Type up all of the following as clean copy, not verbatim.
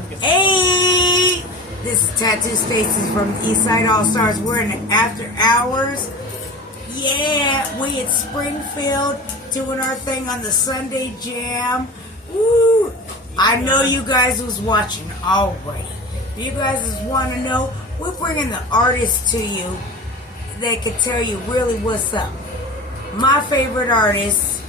Sounds good. Hey! This is Tattoo Stacy from Eastside All-Stars. We're in the after hours. Yeah, we at Springfield doing our thing on the Sunday Jam. Woo! I know you guys was watching already. You guys just want to know, we're bringing the artists to you that could tell you really what's up. My favorite artist,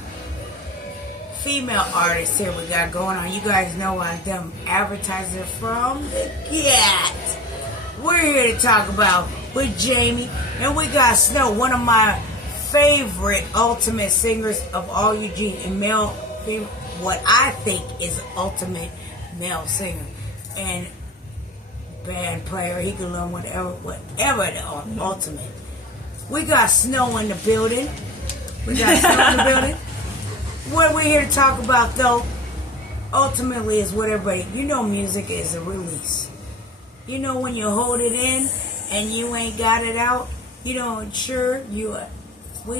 female artist here we got going on. You guys know I'm them advertising from the get. We're here to talk about with Jamie, and we got Snow, one of my favorite ultimate singers of all Eugene, and male, what I think is ultimate male singer and band player. He can learn whatever the ultimate. We got Snow in the building. What we're here to talk about, though, ultimately is what everybody, music is a release. When you hold it in and you ain't got it out, we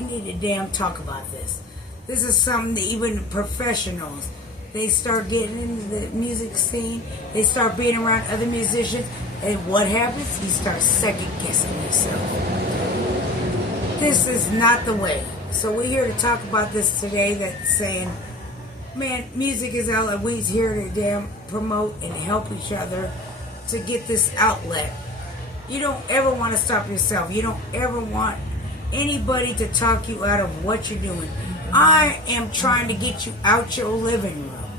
need to damn talk about this. This is something that even professionals, they start getting into the music scene, they start being around other musicians, and what happens? You start second guessing yourself. This is not the way. So we're here to talk about this today, that's saying, man, music is outlet. We're here to damn promote and help each other to get this outlet. You don't ever want to stop yourself. You don't ever want anybody to talk you out of what you're doing. I am trying to get you out your living room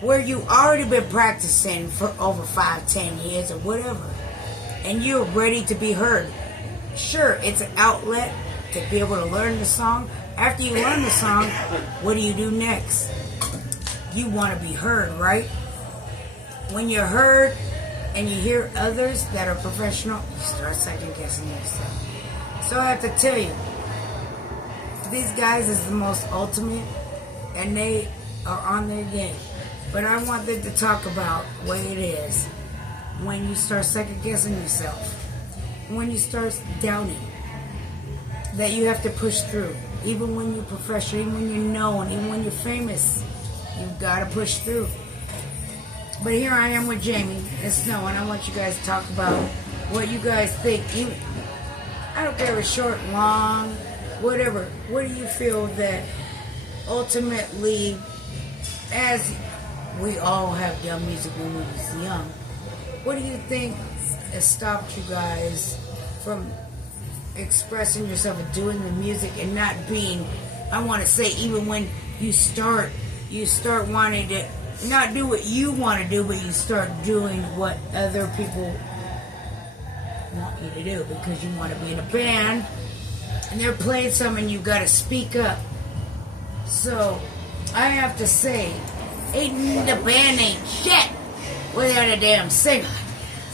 where you already been practicing for over 5-10 years or whatever, and you're ready to be heard. Sure, it's an outlet to be able to learn the song. After you learn the song, what do you do next? You want to be heard, right? When you're heard and you hear others that are professional, you start second guessing yourself. So I have to tell you, these guys is the most ultimate, and they are on their game. But I want them to talk about what it is when you start second guessing yourself, when you start doubting that you have to push through. Even when you're professional, even when you're known, even when you're famous, you've got to push through. But here I am with Jamie and Snow, and I want you guys to talk about what you guys think. I don't care if it's short, long, whatever. What do you feel that ultimately, as we all have done music when we was young, what do you think has stopped you guys from expressing yourself and doing the music and not being, I want to say, even when you start wanting to not do what you want to do, but you start doing what other people want you to do because you want to be in a band and they're playing something and you got to speak up. So I have to say, the band ain't shit without a damn singer,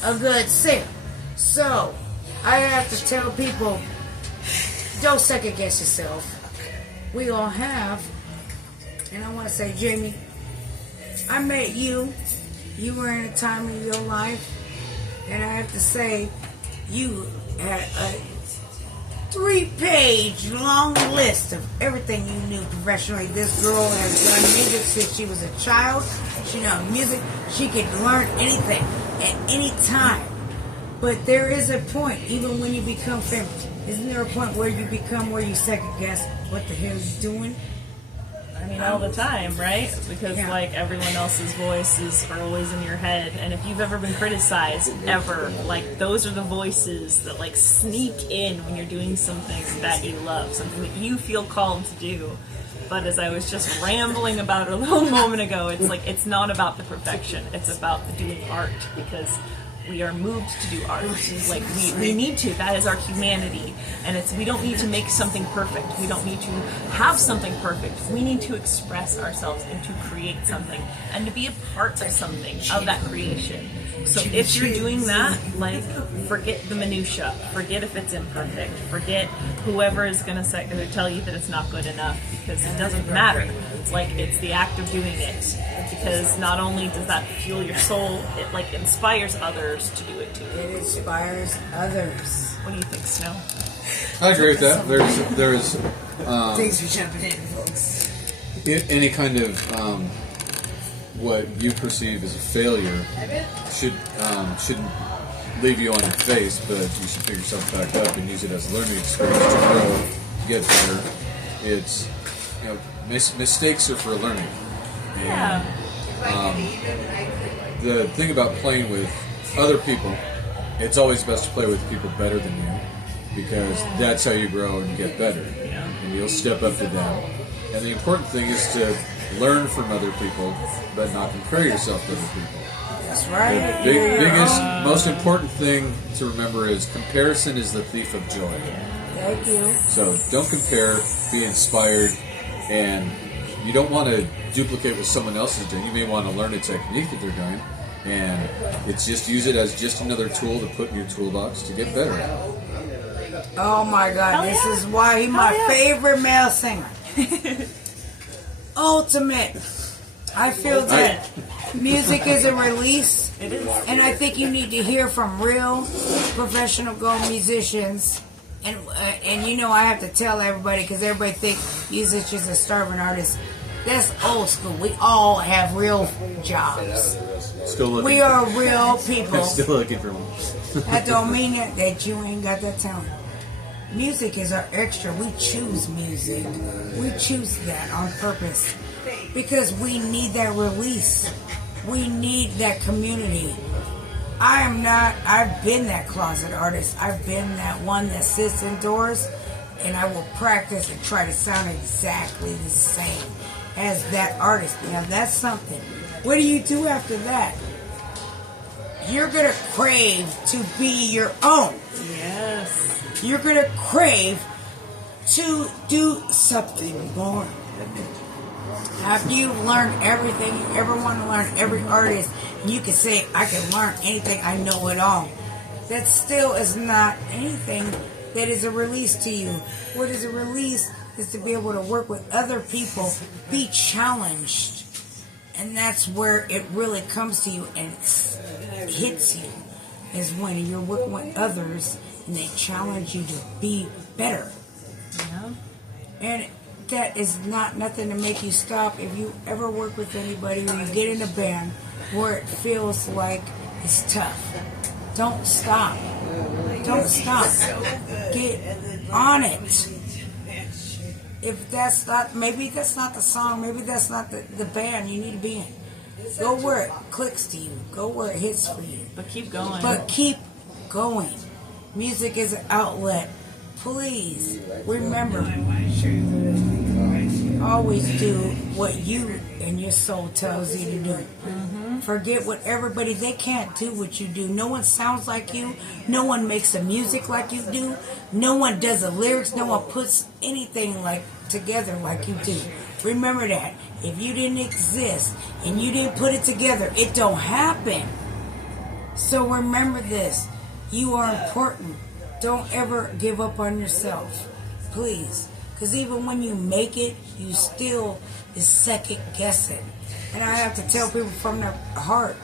a good singer. So I have to tell people, don't second guess yourself. We all have. And I want to say, Jamie, I met you. You were in a time in your life, and I have to say, you had a 3-page long list of everything you knew professionally. This girl has done music since she was a child. She knows music. She could learn anything at any time. But there is a point, even when you become famous, isn't there a point where you become where you second guess what the hell you're doing? I mean, all the time, right? Because, like, everyone else's voices are always in your head. And if you've ever been criticized, ever, like, those are the voices that, like, sneak in when you're doing something that you love, something that you feel called to do. But as I was just rambling about a little moment ago, it's like, it's not about the perfection. It's about doing art, because we are moved to do art. Like, we need to. That is our humanity. And we don't need to make something perfect. We don't need to have something perfect. We need to express ourselves and to create something and to be a part of something, of that creation. So if you're doing that, like, forget the minutia. Forget if it's imperfect. Forget whoever is going to tell you that it's not good enough, because it doesn't matter. It's like, it's the act of doing it. Because not only does that fuel your soul, it, like, inspires others to do it too. It inspires others. What do you think, Snow? I agree with that. There's Thanks for jumping in, folks. any kind of what you perceive as a failure shouldn't leave you on your face, but you should pick yourself back up and use it as a learning experience to grow, to get better. It's, you know, mistakes are for learning. And, the thing about playing with other people, it's always best to play with people better than you, because that's how you grow and get better. And you'll step up to them. And the important thing is to learn from other people, but not compare yourself to other people. That's right. The biggest, most important thing to remember is comparison is the thief of joy. Thank you. So don't compare, be inspired, and you don't want to duplicate what someone else is doing. You may want to learn a technique that they're doing, and it's just use it as just another tool to put in your toolbox to get better at it. Oh my God, this is why he's my favorite male singer. Ultimate. I feel that music is a release, and I think you need to hear from real professional musicians. And you know, I have to tell everybody, because everybody thinks musicians are starving artists. That's old school. We all have real jobs. Still looking. We are real people. Still looking for one. That don't mean that you ain't got that talent. Music is our extra. We choose music. We choose that on purpose because we need that release. We need that community. I've been that closet artist. I've been that one that sits indoors and I will practice and try to sound exactly the same as that artist. Now that's something. What do you do after that? You're going to crave to be your own. Yes. You're going to crave to do something more. After you've learned everything you ever want to learn, every artist, you can say, I can learn anything, I know it all. That still is not anything that is a release to you. What is a release is to be able to work with other people, be challenged. And that's where it really comes to you and it hits you, is when you're working with others and they challenge you to be better. Yeah. And that is not nothing to make you stop. If you ever work with anybody or you get in a band where it feels like it's tough, don't stop. Don't stop. Get on it. If that's not, maybe that's not the song, maybe that's not the band you need to be in. Go where it clicks to you. Go where it hits for you. But keep going. But keep going. Music is an outlet. Please remember, always do what you and your soul tells you to do. Mm-hmm. Forget what everybody, they can't do what you do. No one sounds like you. No one makes the music like you do. No one does the lyrics. No one puts anything like together like you do. Remember that. If you didn't exist and you didn't put it together, it don't happen. So remember this. You are important. Don't ever give up on yourself. Please. Because even when you make it, you still is second guessing. And I have to tell people from the heart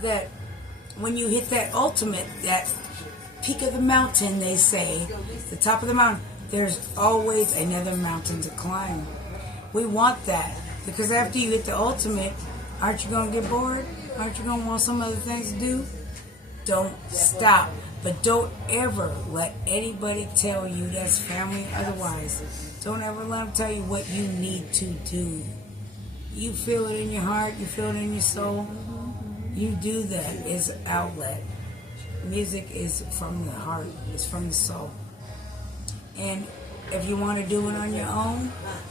that when you hit that ultimate, that peak of the mountain, they say, the top of the mountain, there's always another mountain to climb. We want that. Because after you hit the ultimate, aren't you going to get bored? Aren't you going to want some other things to do? Don't stop. But don't ever let anybody tell you, that's family otherwise. Don't ever let them tell you what you need to do. You feel it in your heart, you feel it in your soul. You do that. It's an outlet. Music is from the heart, it's from the soul. And if you want to do it on your own,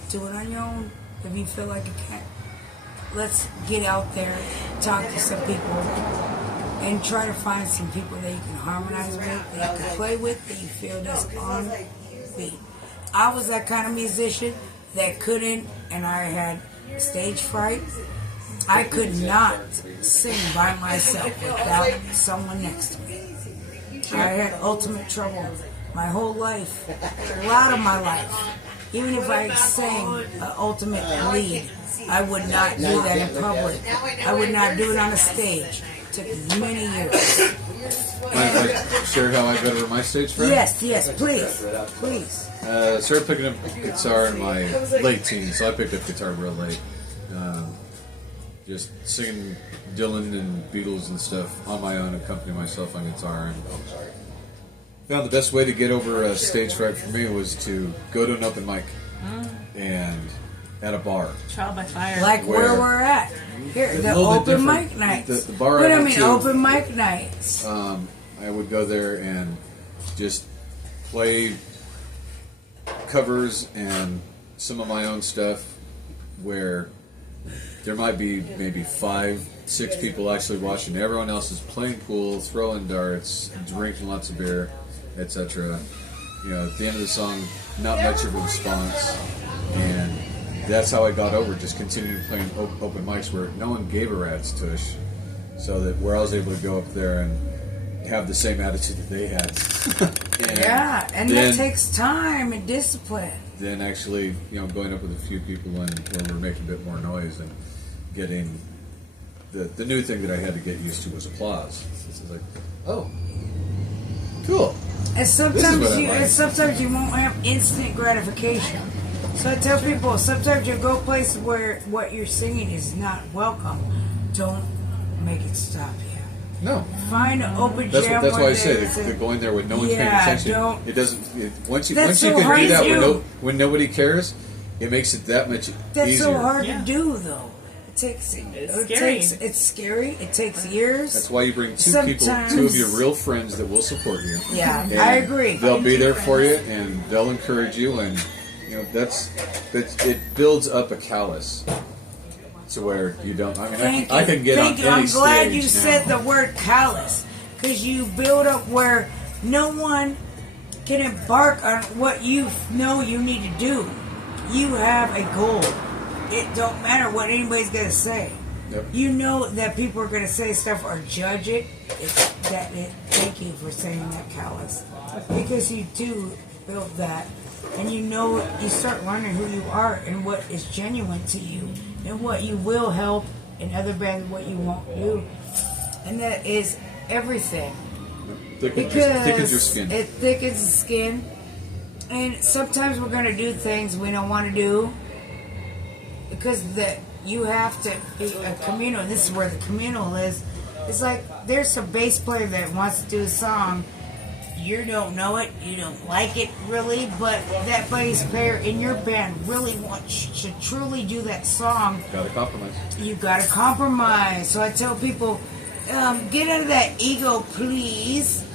do it on your own. If you feel like you can't, let's get out there, talk to some people, and try to find some people that you can harmonize with, that you can play with, that you feel that's on beat. I was that kind of musician that couldn't, and I had stage fright. I could not sing by myself without someone next to me. I had ultimate trouble my whole life, a lot of my life. Even if I sang an ultimate lead, I would not do that in public. I would not do it on a stage. It took many years. Mind if I share how I got over my stage fright? Yes, please. Started picking up guitar in my late teens, so I picked up guitar real late. just singing Dylan and Beatles and stuff on my own, accompany myself on guitar. And found the best way to get over stage fright for me was to go to an open mic and at a bar. Trial by fire. Like where we're at. Here, the open mic nights. The bar What I I went mean, to, open mic nights. I would go there and just play covers and some of my own stuff where there might be maybe 5, 6 people actually watching. Everyone else is playing pool, throwing darts, drinking lots of beer, etc. You know, at the end of the song, not much of a response. And that's how I got over, just continuing playing open mics where no one gave a rat's tush. So that where I was able to go up there and have the same attitude that they had. And that takes time and discipline. Then actually, going up with a few people and when we were making a bit more noise and getting the new thing that I had to get used to was applause. It's like, oh, cool. And sometimes you won't have instant gratification. So I tell people, sometimes you go places where what you're singing is not welcome. Don't make it stop you. No. Find an open jam. That's why I say that going there with no one paying attention. It doesn't. Once you can do that when nobody cares, it makes it that much easier. That's so hard to do, though. It's scary. It's scary. It takes years. That's why you bring two of your real friends that will support you. Yeah, I agree. They'll be there for you, and they'll encourage you, and it builds up a callus. To where you don't. I mean, I can get on any I'm glad you now. said the word callous, because you build up where no one can embark on what you know you need to do. You have a goal. It don't matter what anybody's gonna say. Yep. You know that people are gonna say stuff or judge it. Thank you for saying that, callous, because you do build that, and you start learning who you are and what is genuine to you. And what you will help, and other bands what you won't do, and that is everything. Thickens your skin. It thickens the skin, and sometimes we're going to do things we don't want to do because you have to be a communal. This is where the communal is. It's like there's a bass player that wants to do a song. You don't know it, you don't like it really, but that bass player in your band really wants to truly do that song. Gotta compromise. You gotta compromise. So I tell people, get out of that ego, please.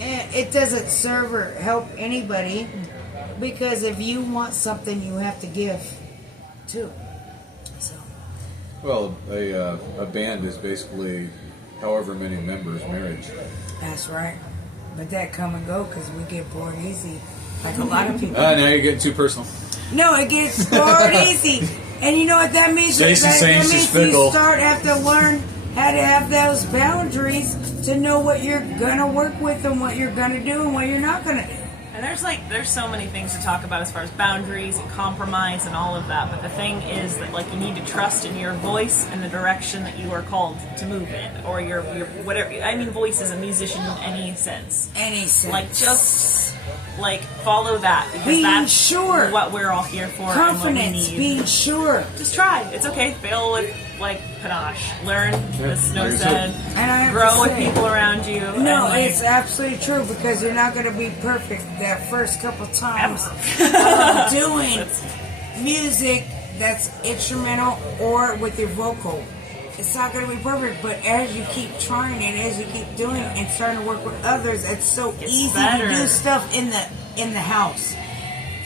It doesn't serve or help anybody, because if you want something, you have to give too. So. Well, a band is basically however many members' marriage. That's right. But that come and go because we get bored easy, like a lot of people. Now you're getting too personal. No, it gets bored easy, and you know what that means? Stacy's saying she's you fickle. have to learn how to have those boundaries to know what you're gonna work with and what you're gonna do and what you're not gonna do. And there's so many things to talk about as far as boundaries and compromise and all of that. But the thing is that you need to trust in your voice and the direction that you are called to move in, or your whatever. I mean, voice as a musician in any sense. Any sense. Just follow that, because being that's sure. what we're all here for. Confidence, and what we need. being sure. Just try. It's okay. Fail with panache. Learn, as Snow said. And I grow with people around you. No, it's absolutely true, because you're not going to be perfect that first couple times doing music that's instrumental or with your vocal. It's not going to be perfect, but as you keep trying and as you keep doing it and starting to work with others, it's so easy to do stuff in the house,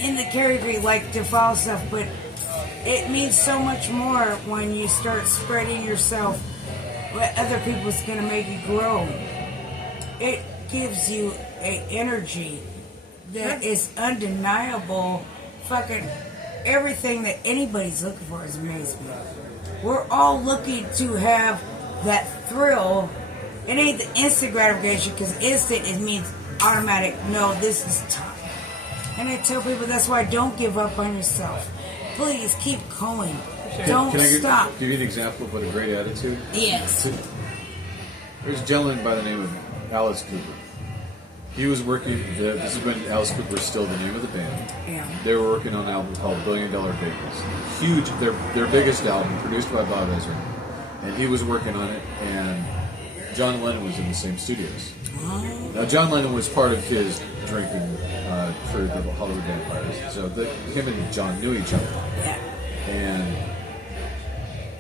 in the karaoke, to follow stuff, but it means so much more when you start spreading yourself. What other people's going to make you grow. It gives you an energy that is undeniable. Fucking everything that anybody's looking for is amazing. We're all looking to have that thrill. It ain't the instant gratification, because instant, it means automatic. No, this is time. And I tell people that's why don't give up on yourself. Please keep going. Don't stop. Give you an example of what a great attitude? Yes. There's a gentleman by the name of Alice Cooper. He was working, this is when Alice Cooper was still the name of the band. Yeah. They were working on an album called $1 Billion Babies. Huge, their biggest album, produced by Bob Ezrin. and he was working on it, and John Lennon was in the same studios. Now, John Lennon was part of his drinking crew, the Hollywood Vampires. So him and John knew each other. Yeah. And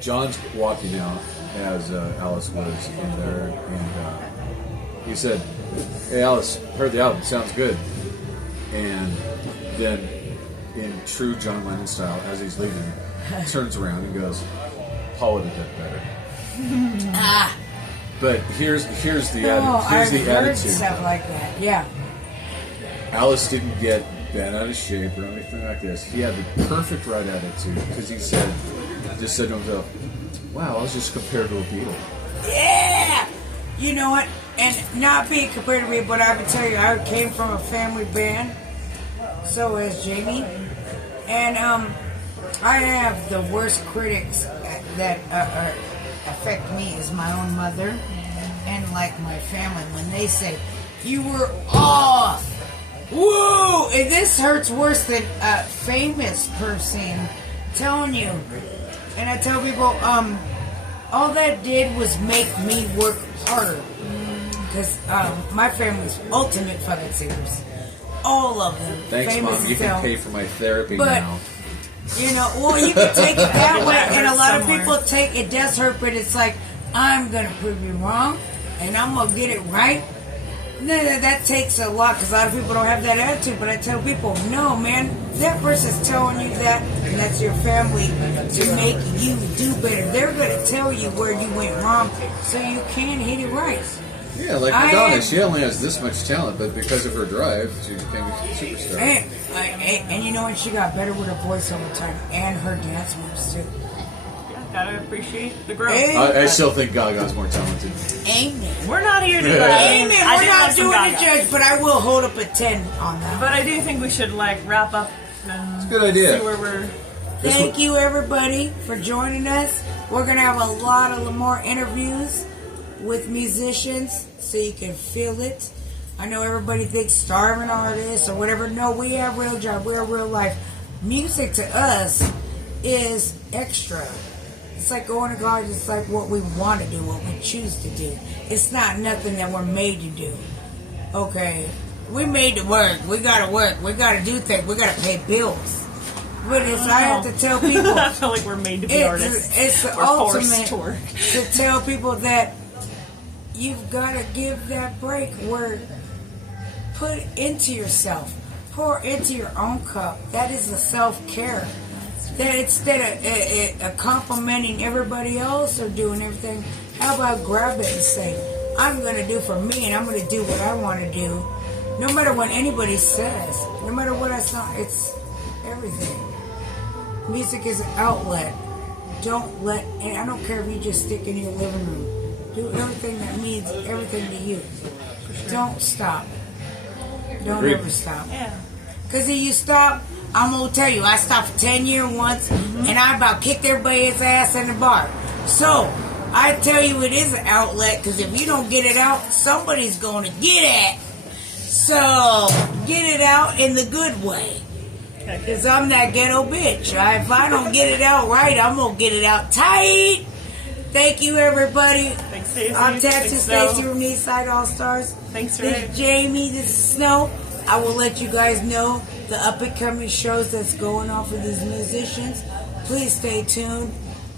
John's walking out as Alice was in there, and he said, "Hey, Alice, heard the album, sounds good." And then, in true John Lennon style, as he's leaving, turns around and goes, "Paul would have done better." But here's the attitude. Stuff like that. Yeah. Alice didn't get bent out of shape or anything like this. He had the perfect right attitude because he just said to himself, "Wow, I was just compared to a Beatle." Yeah. You know what? And not being compared to me, but I would tell you, I came from a family band. So is Jamie, and I have the worst critics that affect me is my own mother and like my family when they say you were off. Woo! And this hurts worse than a famous person telling you. And I tell people, all that did was make me work harder because my family's ultimate fucking singers. All of them. Thanks, famous Mom. You can pay for my therapy now. You know, well, you can take it that way, and a lot of people take it. Does hurt, but it's like I'm gonna prove you wrong, and I'm gonna get it right. That takes a lot because a lot of people don't have that attitude. But I tell people, no, man, that person's telling you that, and that's your family to make you do better. They're gonna tell you where you went wrong, so you can hit it right. Yeah, like Madonna, she only has this much talent, but because of her drive, she became a superstar. And you know what? She got better with her voice over time, and her dance moves too. Yeah, gotta appreciate the growth. I still think Gaga's more talented. Amen. We're not here to Amen. We're not doing the judge, but I will hold up a 10 on that. But I do think we should wrap up and it's a good idea. See where we're. Thank you, everybody, for joining us. We're gonna have a lot of more interviews with musicians so you can feel it. I know everybody thinks starving artists or whatever. No, we have real job. We're real life. Music to us is extra. It's like going to college. It's like what we want to do, what we choose to do. It's not nothing that we're made to do. Okay, we made to work. We gotta work. We gotta do things. We gotta pay bills. But I have to tell people. I feel like we're made to be artists. It's the ultimate to tell people that you've got to give that break where put into yourself, pour into your own cup. That is the self-care. That instead of complimenting everybody else or doing everything, how about grab it and say, I'm going to do for me and I'm going to do what I want to do. No matter what anybody says, no matter what I saw, it's everything. Music is an outlet. And I don't care if you just stick in your living room. Do everything that means everything to you. Sure. Don't stop. Don't ever stop. Yeah. Because if you stop, I'm going to tell you, I stopped for 10 years once, and I about kicked everybody's ass in the bar. So, I tell you it is an outlet, because if you don't get it out, somebody's going to get it. So, get it out in the good way. Because I'm that ghetto bitch. If I don't get it out right, I'm going to get it out tight. Thank you, everybody. Thanks, Stacey. I'm Tattoo Stacy from Eastside All Stars. Thanks, This is Jamie. This is Snow. I will let you guys know the up-and-coming shows that's going on for these musicians. Please stay tuned.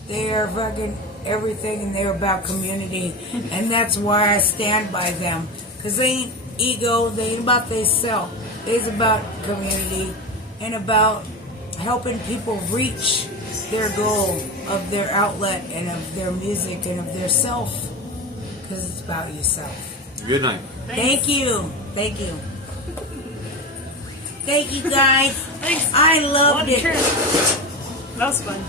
They are fucking everything, and they're about community. And that's why I stand by them. Because they ain't ego. They ain't about they self. It's about community and about helping people reach their goal of their outlet and of their music and of their self, because it's about yourself. Good night. Thank you. Thank you. Thank you, guys. Thanks. I loved it. That was fun.